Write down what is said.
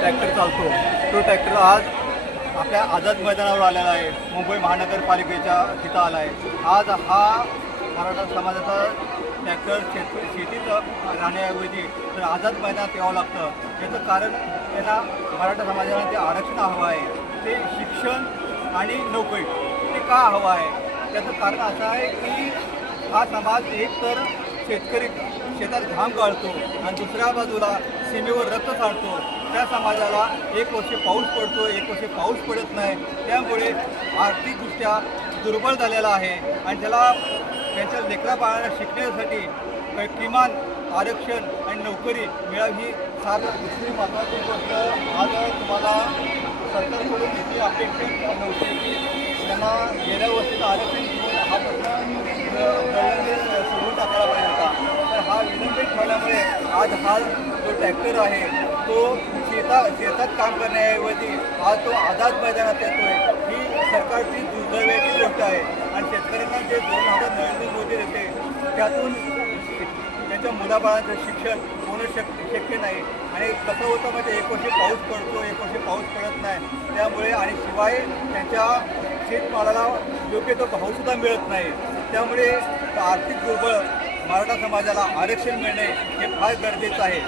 tractor चालतो. तो tractor आज आपल्या आझाद मैदानावर आलेला आहे. मुंबई महानगरपालिकेच्या तिथं आला आहे. आज हा मराठा समाजाचा ट्रॅक्टर शेत शेतीत राहण्याऐवजी तर आझाद मैदानात यावं लागतं. याचं कारण त्यांना मराठा समाजाला ते आरक्षण हवं आहे ते शिक्षण आणि नोकरी ते का हवं आहे? त्याचं कारण असं आहे की हा समाज एक तर शेतकरी शेतात घाम गाळतो आणि दुसऱ्या बाजूला सीमेवर रक्त साडतो त्या समाजाला एक वर्ष पाऊस पडतो एक वर्ष पाऊस पडत नाही. त्यामुळे आर्थिकदृष्ट्या दुर्बल झालेला आहे. आणि त्याला त्यांच्या लेकरा बाळांना शिकण्यासाठी किमान आरक्षण आणि नोकरी मिळावी ही दुसरी महत्त्वाची गोष्ट. आज तुम्हाला सरकारकडून किती अपेक्षा नव्हती की त्यांना गेल्या वर्षीचं आरक्षण हा प्रश्न प्रलंबित सोडून टाकायला पाहिजे होता तर हा विलंबित ठेवल्यामुळे आज हा जो ट्रॅक्टर आहे तो शेता शेतात काम करण्याऐवजी हा तो आझाद मैदानात येतोय ही सरकारची दुर्दैवाची गोष्ट आहे. आणि शेतकऱ्यांना जे दोन हजार नरेंद्र मोदी देते त्यातून त्याच्या मुलाबाळांचं शिक्षण होणं शक्य शक्य नाही. आणि कसं होतं म्हणजे एक वर्षी पाऊस पडतो एक वर्षी पाऊस पडत नाही. त्यामुळे आणि शिवाय त्यांच्या शेतमालाला योग्य तो भावसुद्धा मिळत नाही. त्यामुळे आर्थिक दुर्बळ मराठा समाजाला आरक्षण मिळणे हे फार गरजेचं आहे.